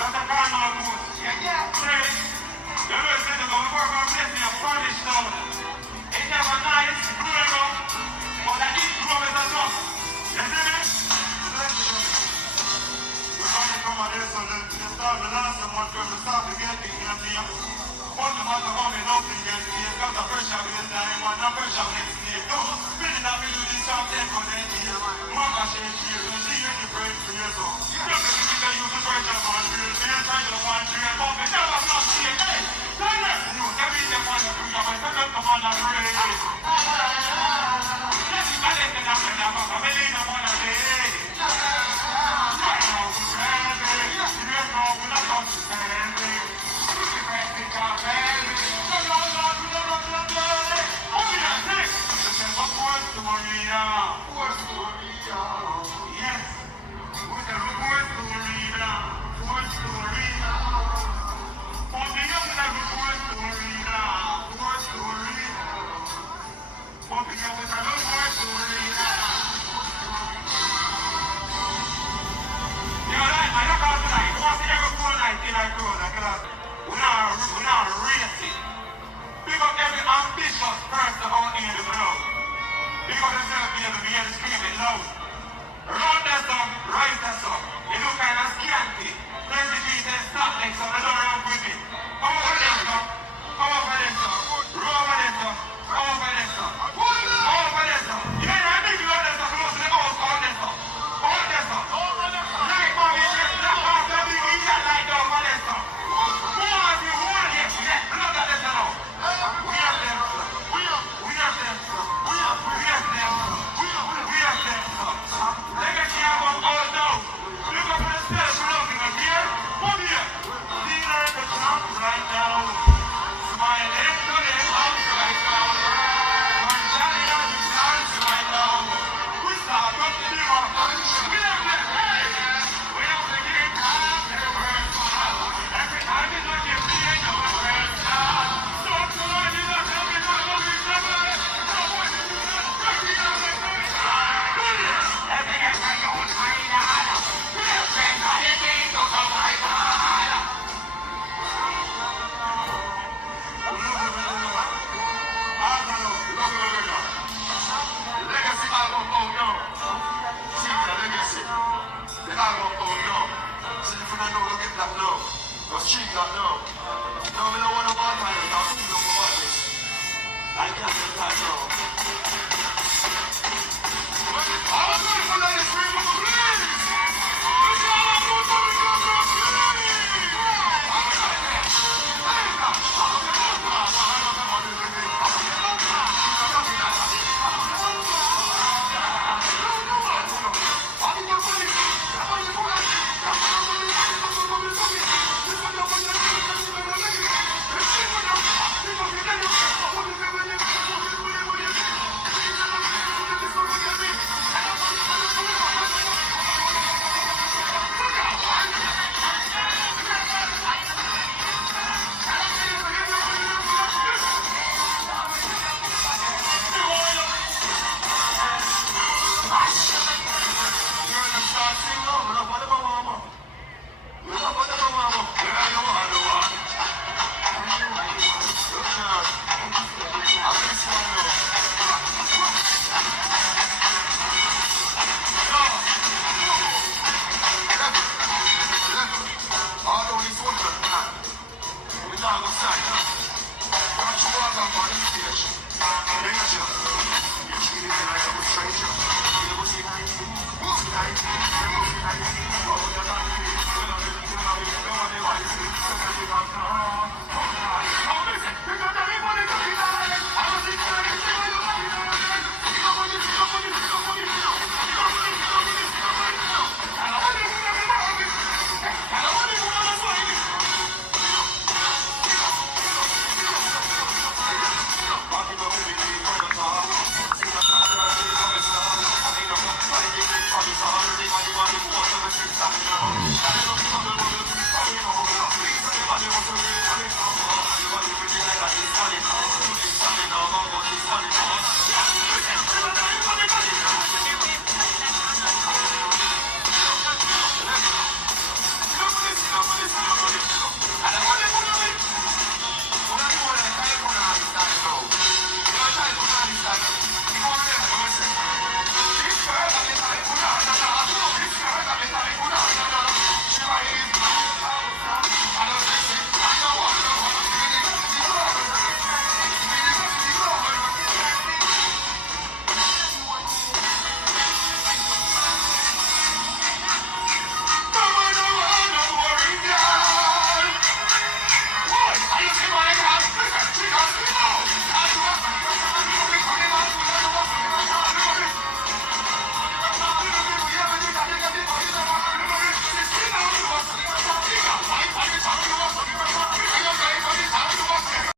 That's a carnal good. Yeah. Pray. The Lord said to go work on blessing and furnish now. It never nice, growing up, but that is growing as well. You see me? We're coming from a day, so the start the last month when we start to get the game here. But no matter how many nothing gets here, got the pressure with the time, and the pressure gets here. No, feeling that we do this job, then for them here. Mama says here, so she ain't the bread for you, so. Look at the people use the pressure man, real they're trying to find you, but we never not see it. Hey, tell them, you every day man, you do, but tell them come on and pray. Let's see, I didn't get that man, I'm a leader, man, I say, hey. Right now, we're standing, you don't know, we're not going to stand it. We're not racing. Pick up every ambitious person out here in the world. Pick up yourself here to be able to scream it loud. Round that song, rise that song. You look kind of scanty. Plenty people stop like so, they don't run with me. Come over there, song. Come over there, song. Roll over there, song. Come over there, song. Come over there, song. You ain't right there, you know there's a close to the house, come over there, song. Come over there, song. Like mommy, just knock off the big idiot like that over there, song. Who wants you? Who wants you? Yes, look at this now. We have them, sir. We have them, sir. We have them, sir. We have them, sir. Legacy album all down. Look up for the self, we're looking up here. Come here. See her in the trunk right now. Smiling to them out right now. One Johnny on the dance right now. We start up the river. We have them, hey. We have the game time, every word smile. Every time you look at me, I know my words smile. So to Lord, you don't tell me not to be trouble. No one to do that, break me out like this. Everything is my own kind of. Real friends are the things of my God. Legacy album, oh no. See the legacy. The album, oh no. So if you don't know, don't get that love. Don't cheat that love. No, we don't want to buy my love. We don't want this. I can't get that love. All the people that is free from the please. This is all I'm doing for the government, please.